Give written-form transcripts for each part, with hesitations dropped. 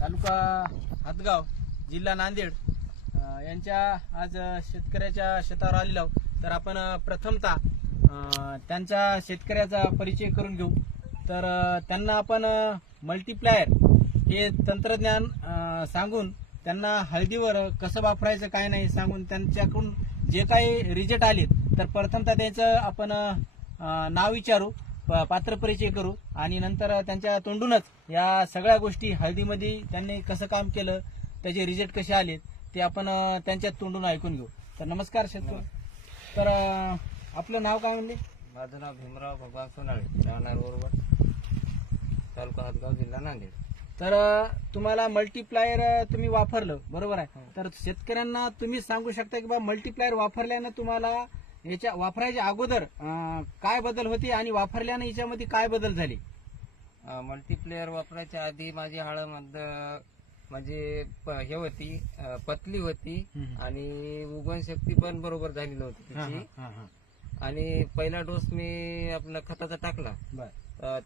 तालुका हातगाव, जिल्हा नांदेड यांच्या आज शेतकऱ्याच्या शेतावर आलेलो आहोत. तर आपण प्रथमतः त्यांच्या शेतकऱ्याचा परिचय करून घेऊ. तर त्यांना आपण मल्टीप्लायर हे तंत्रज्ञान सांगून त्यांना हळदीवर कसं वापरायचं काय नाही सांगून त्यांच्याकडून जे काही रिझल्ट आले तर प्रथमतः त्याचं आपण नाव विचारू, पात्र परिचय करू आणि नंतर त्यांच्या तोंडूनच या सगळ्या गोष्टी हळदीमध्ये त्यांनी कसं काम केलं, त्याचे रिझल्ट कसे आले ते आपण त्यांच्या तोंडून ऐकून घेऊ. तर नमस्कार शेतकरी. तर आपलं नाव काय म्हणले? माझं नाव भीमराव भगवान सोनाळे, राहणार ओरवड, तालुका हातगाव, जिल्हा नांदेड. तर तुम्हाला मल्टीप्लायर तुम्ही वापरलं बरोबर आहे. तर शेतकऱ्यांना तुम्ही सांगू शकता की बा मल्टीप्लायर वापरल्यानं तुम्हाला याच्या वापरायच्या अगोदर काय बदल होते आणि वापरल्यानं याच्यामध्ये काय बदल झाले? मल्टीप्लेअर वापरायच्या आधी माझी हळद म्हणजे हे होती, पतली होती आणि उगवण शक्ती पण बरोबर झाली नव्हती तिची. आणि पहिला डोस मी आपला खताचा टाकला,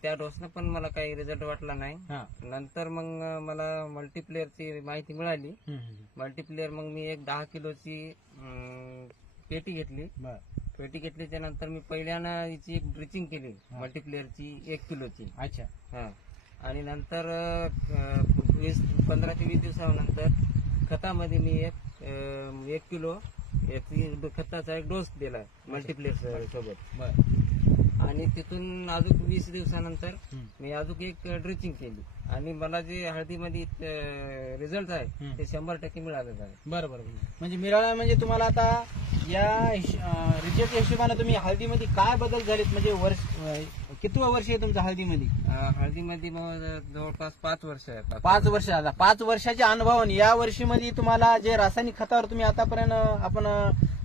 त्या डोसनं पण मला काही रिझल्ट वाटला नाही. नंतर मग मला मल्टीप्लेअरची माहिती मिळाली. मल्टीप्लेअर मग मी एक 10 किलोची पेटी घेतली. पेटी घेतल्याच्या नंतर मी पहिल्यानं हिची एक ड्रिचिंग केली मल्टीप्लेअरची 1 किलोची. अच्छा. हा. आणि नंतर 15 ते 20 दिवसानंतर खतामध्ये मी 1 किलो खताचा एक डोस दिला मल्टीप्लेअर सोबत. आणि तिथून अजून 20 दिवसानंतर मी अजून एक ड्रिचिंग केली आणि मला जे हळदीमध्ये रिझल्ट आहे ते 100% मिळालेलं आहे. बरोबर. म्हणजे मिळाला म्हणजे तुम्हाला आता या रिझल्टच्या हिशोबाने तुम्ही हळदीमध्ये काय बदल झालेत? म्हणजे वर्ष कितवं वर्ष आहे तुमचं हळदीमध्ये? हळदीमध्ये जवळपास 5 वर्ष आहे. 5 वर्ष. आता 5 वर्षाच्या अनुभवाने या वर्षीमध्ये तुम्हाला जे रासायनिक खतावर तुम्ही आतापर्यंत आपण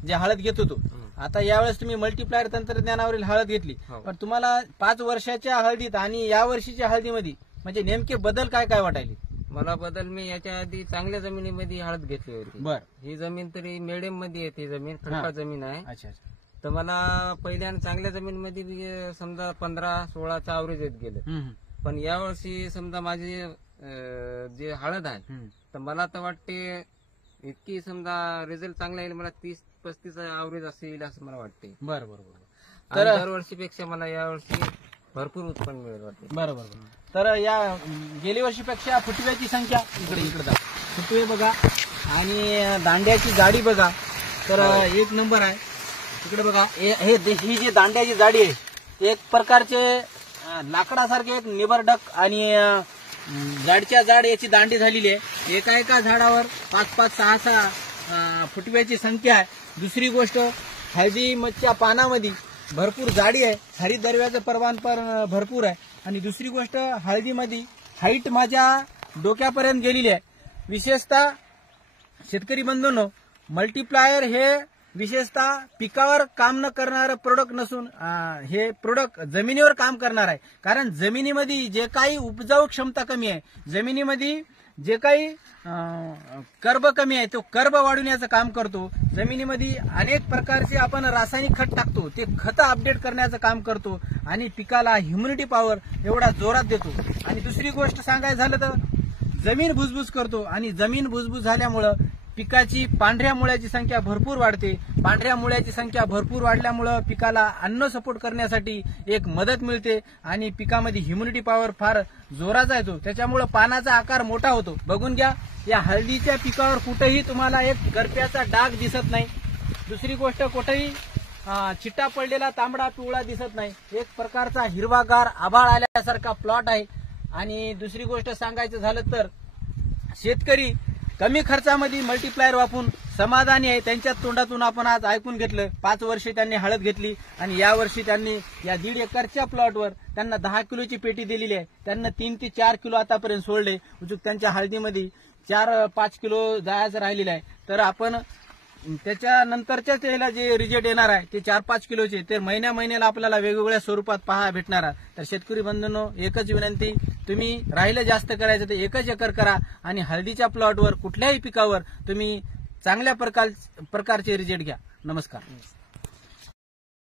जे हळद घेत होतो, आता यावेळेस तुम्ही मल्टीप्लायर तंत्रज्ञानावरील हळद घेतली. पण तुम्हाला 5 वर्षाच्या हळदीत आणि या वर्षीच्या हळदीमध्ये म्हणजे नेमके बदल काय काय वाटायले? मला बदल, मी याच्या आधी चांगल्या जमिनीमध्ये हळद घेतली होती. बर. ही जमीन तरी मिडियम मध्ये येते, जमीन खडकाळ जमीन आहे. अच्छा. तर मला पहिल्या चांगल्या जमीनमध्ये समजा 15-16चं ॲव्हरेज येत गेलं. पण यावर्षी समजा माझी जे हळद आहे तर मला तर वाटते इतकी समजा रिझल्ट चांगला येईल, मला 30-35 ॲव्हरेज असेल असं मला वाटते. बरोबर. तर दरवर्षीपेक्षा मला यावर्षी भरपूर उत्पन्न मिळेल वाटते. बरोबर. तर या गेल्या वर्षीपेक्षा फुटव्याची संख्या इकडे जा, फुटवे बघा आणि दांड्याची जाडी बघा, तर एक नंबर आहे. इकडे बघा, ही जी दांड्याची जाडी आहे एक प्रकारचे लाकडासारखे एक निबरडक आणि जाडच्या जाड याची दांडी झालेली आहे. एका झाडावर 5-5, 6-6 फुटव्याची संख्या आहे. दुसरी गोष्ट, हळदी मधच्या पानामध्ये भरपूर जाडी आहे, हरितद्रव्याचं प्रमाण पण भरपूर आहे. आणि दुसरी गोष्ट, हळदीमध्ये हाईट माझ्या डोक्यापर्यंत गेलेली आहे. विशेषतः शेतकरी बंधूंनो, मल्टीप्लायर हे विशेषतः पिकावर काम न करणारं प्रोडक्ट नसून हे प्रोडक्ट जमिनीवर काम करणार आहे. कारण जमिनीमध्ये जे काही उपजाऊ क्षमता कमी आहे, जमिनीमध्ये जे काही कर्ब कमी आहे तो कर्ब वाढवण्याचं काम करतो. जमिनीमध्ये अनेक प्रकारचे आपण रासायनिक खत टाकतो, ते खत अपडेट करण्याचं काम करतो आणि पिकाला ह्युमिनिटी पॉवर एवढा जोरात देतो. आणि दुसरी गोष्ट सांगायचं झालं तर जमीन भुसभुस करतो आणि जमीन भुसभुस झाल्यामुळं पिकाची पांढऱ्या मुळ्याची संख्या भरपूर वाढते. पांढऱ्या मुळ्याची संख्या भरपूर वाढल्यामुळं पिकाला अन्न सपोर्ट करण्यासाठी एक मदत मिळते आणि पिकामध्ये ह्युमिनिटी पॉवर फार जोराचा येतो. त्याच्यामुळं पानाचा आकार मोठा होतो. बघून घ्या, या हळदीच्या पिकावर कुठेही तुम्हाला एक गरप्याचा डाग दिसत नाही. दुसरी गोष्ट, कुठेही चिट्टा पडलेला तांबडा पिवळा दिसत नाही. एक प्रकारचा हिरवागार आभाळ आल्यासारखा प्लॉट आहे. आणि दुसरी गोष्ट सांगायचं झालं तर शेतकरी कमी खर्चामध्ये मल्टीप्लायर वापरून समाधानी आहे. त्यांच्या तोंडातून आपण आज ऐकून घेतलं. 5 वर्षे त्यांनी हळद घेतली आणि या वर्षी त्यांनी या 1.5 एकरच्या प्लॉटवर त्यांना 10 किलोची पेटी दिलेली आहे. त्यांना 3 ते 4 किलो आतापर्यंत सोडले. त्यांच्या हळदीमध्ये 4-5 किलो जायचं राहिलेलं आहे. तर आपण त्याच्यानंतरच्या त्याला जे रिझल्ट येणार आहे ते 4-5 किलोचे, ते महिन्याला आपल्याला वेगवेगळ्या स्वरूपात पहा भेटणार आहे. तर शेतकरी बंधूंनो, एकच विनंती, तुम्ही राहिलं जास्त करायचं तर 1 एकर करा आणि हळदीच्या प्लॉटवर कुठल्याही पिकावर तुम्ही चांगल्या प्रकारचे रिझल्ट घ्या. नमस्कार.